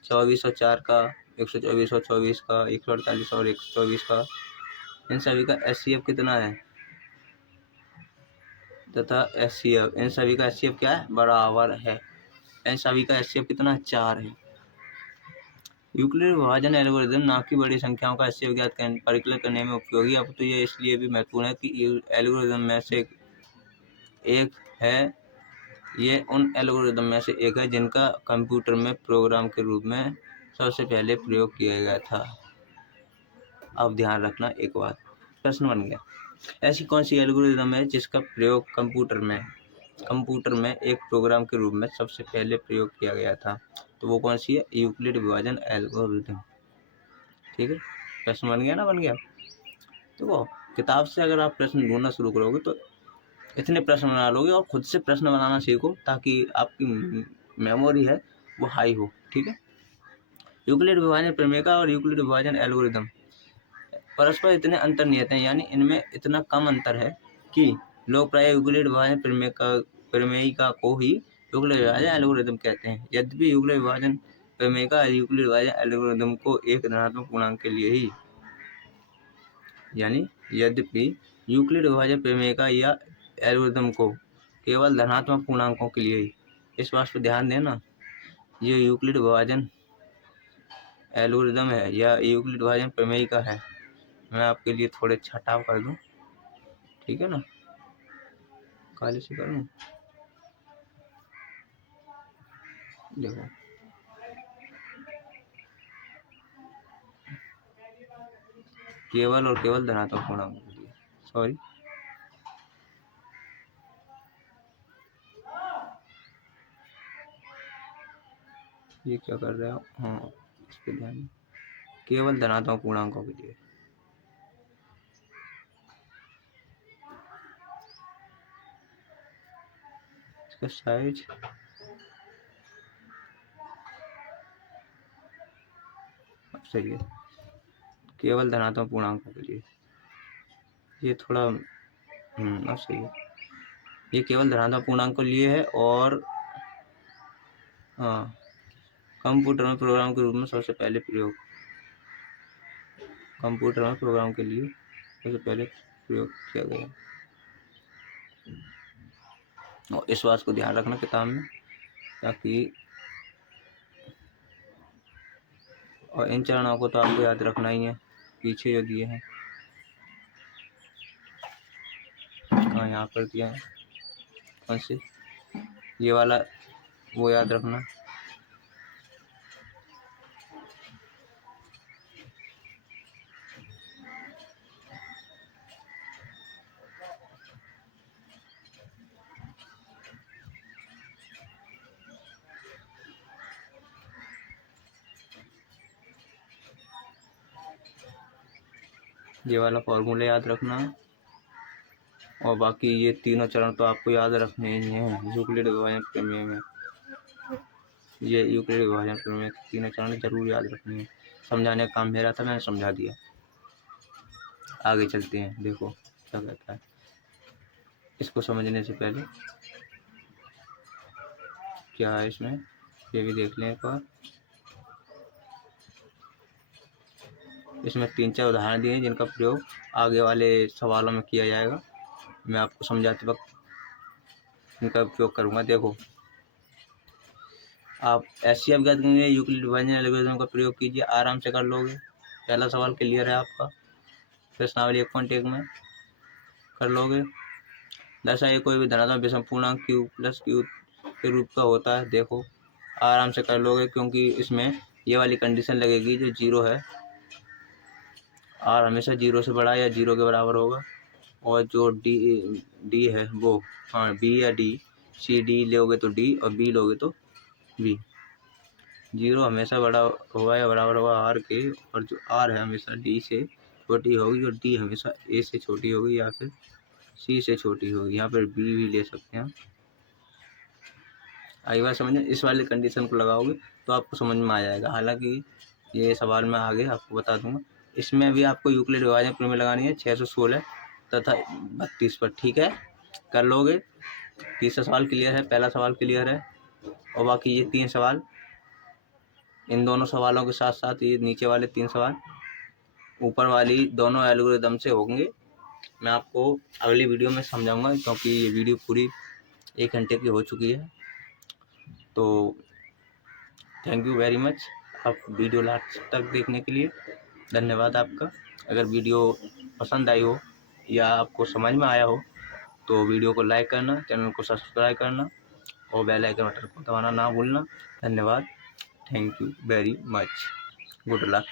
24 और 4 का, 124 और 24 का, 148 और 124 का, इन सभी का HCF कितना है? तथा HCF, इन सभी का HCF क्या है? बराबर है। इन सभी का HCF कितना है? 4 है। यूक्लिड विभाजन एल्गोरिदम ना की बड़ी संख्याओं का HCF ज्ञात परिकलन करने में उपयोगी। अब तो ये इसलिए भी महत्वपूर्ण है कि एल्गोरिदम में से एक है, ये उन एल्गोरिदम में से एक है जिनका कंप्यूटर में प्रोग्राम के रूप में सबसे पहले प्रयोग किया गया था। अब ध्यान रखना एक बात, प्रश्न बन गया, ऐसी कौन सी एल्गोरिदम है जिसका प्रयोग कंप्यूटर में एक प्रोग्राम के रूप में सबसे पहले प्रयोग किया गया था? तो वो कौन सी है? यूक्लिड विभाजन एल्गोरिदम, ठीक है। प्रश्न बन गया ना, बन गया। देखो किताब से अगर आप प्रश्न ढूंढना शुरू करोगे तो इतने प्रश्न बना लोगे, और खुद से प्रश्न बनाना सीखो ताकि आपकी मेमोरी है वो हाई हो, ठीक है। यूक्लिड विभाजन प्रमेय और यूक्लिड विभाजन एल्गोरिदम परस्पर इतने अंतर्निहित हैं, यानी इनमें इतना कम अंतर है कि लोग प्राय यूक्लिड विभाजन प्रमेयिका को ही यूक्लिड विभाजन एल्गोरिदम कहते हैं। यद्यपि यूक्लिड विभाजन प्रमेयिका यूक्लिड विभाजन एल्गोरिदम को एक धनात्मक पूर्णांक के लिए ही, यानी यद्यपि यूक्लिड विभाजन प्रमेयिका या एल्गोरिदम को केवल धनात्मक पूर्णांकों के लिए ही, इस बात पर ध्यान देना, ये यूक्लिड विभाजन एल्गोरिदम है या यूक्लिड विभाजन प्रमेयिका है। मैं आपके लिए थोड़े छटाव कर दूं, ठीक है ना, काले से करूं। देखो केवल और केवल धनात्मक पूर्णांकों के लिए, सॉरी ये क्या कर रहे हो, हाँ इस पर ध्यान, केवल धनात्मक पूर्णांकों के लिए। इसका साइज सही है, केवल धनात्मक पूर्णांकों के लिए, ये थोड़ा अब सही है, ये केवल धनात्मक पूर्णांक के लिए है। और हाँ, कंप्यूटर में प्रोग्राम के रूप में सबसे पहले प्रयोग, कंप्यूटर में प्रोग्राम के लिए सबसे पहले प्रयोग किया गया। और इस बात को ध्यान रखना किताब में, ताकि और इन चरणों को तो आपको याद रखना ही है, पीछे जो दिए हैं, हाँ यहाँ पर दिया है, कौन से, ये वाला वो याद रखना। ये वाला फॉर्मूला याद रखना, और बाकी ये तीनों चरण तो आपको याद रखने ही हैं यूक्लिड विभाजन प्रमेय में। ये यूक्लिड विभाजन प्रमेय के तीनों चरण जरूर याद रखने हैं। समझाने का काम मेरा था, मैंने समझा दिया। आगे चलते हैं, देखो क्या कहता है। इसको समझने से पहले क्या है इसमें, ये भी देख लें एक बार। इसमें 3-4 उदाहरण दिए हैं जिनका प्रयोग आगे वाले सवालों में किया जाएगा। मैं आपको समझाते वक्त इनका उपयोग करूँगा। देखो आप एचसीएफ ज्ञात करेंगे, यूक्लिड विभाजन एल्गोरिथम का प्रयोग कीजिए, आराम से कर लोगे। पहला सवाल क्लियर है आपका, प्रश्नावली 1.1 में कर लोगे। दर्शाइए कोई भी धनात्मक विषम पूर्णांक क्यू प्लस क्यू के रूप का होता है। देखो आराम से कर लोगे, क्योंकि इसमें ये वाली कंडीशन लगेगी जो 0 है, आर हमेशा 0 से बड़ा या 0 के बराबर होगा। और जो डी है वो, हाँ बी या डी, सी डी लोगे तो डी और बी लोगे तो बी। 0 हमेशा बड़ा होगा या बराबर होगा आर के, और जो आर है हमेशा डी से छोटी होगी, और डी हमेशा ए से छोटी होगी या फिर सी से छोटी होगी। यहाँ पर बी भी ले सकते हैं। आई बात समझ में, इस वाले कंडीशन को लगाओगे तो आपको समझ में आ जाएगा। हालांकि ये सवाल मैं आगे आपको बता दूंगा। इसमें भी आपको यूक्लिड विभाजन प्रमेय लगानी है 616 तथा 32 पर, ठीक है, कर लोगे। तीसरा सवाल क्लियर है, पहला सवाल क्लियर है, और बाकी ये 3 सवाल, इन दोनों सवालों के साथ साथ ये नीचे वाले 3 सवाल ऊपर वाली दोनों एल्गोरिदम से होंगे। मैं आपको अगली वीडियो में समझाऊंगा, क्योंकि ये वीडियो पूरी 1 घंटे की हो चुकी है। तो थैंक यू वेरी मच आप वीडियो लास्ट तक देखने के लिए, धन्यवाद आपका। अगर वीडियो पसंद आई हो या आपको समझ में आया हो तो वीडियो को लाइक करना, चैनल को सब्सक्राइब करना और बेल आइकन बटन को दबाना ना भूलना। धन्यवाद, thank you very much, good luck.